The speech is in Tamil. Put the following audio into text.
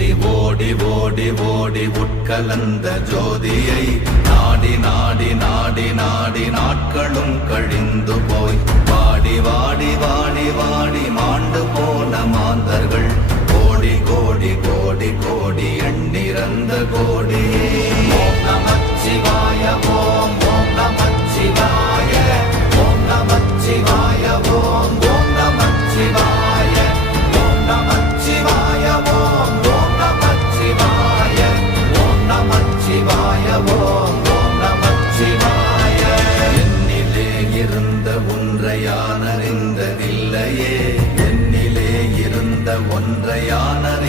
ஓடி ஓடி ஓடி உட்கலந்த ஜோதியை நாடி நாடி நாடி நாடி நாட்களும் கழிந்து போய் வாடி வாடி வாடி வாடி மாண்டு போன மாந்தர்கள் கோடி கோடி கோடி கோடி எண்ணிறந்த கோடி. ஓம் நமச்சிவாய ஓம் ஓம் நமச்சிவாய ஓம் நமச்சிவாய ஓம் ஓம் நமச்சிவாய ஓம் நமச்சிவாய ஓம் ஓம் நமச்சிவாய ஓம் நமச்சிவாய ஓம் ஓம் நமச்சிவாய. என்னிலே இருந்த ஒன்றை யான் அறிந்ததில்லையே, என்னிலே இருந்த ஒன்றை யான்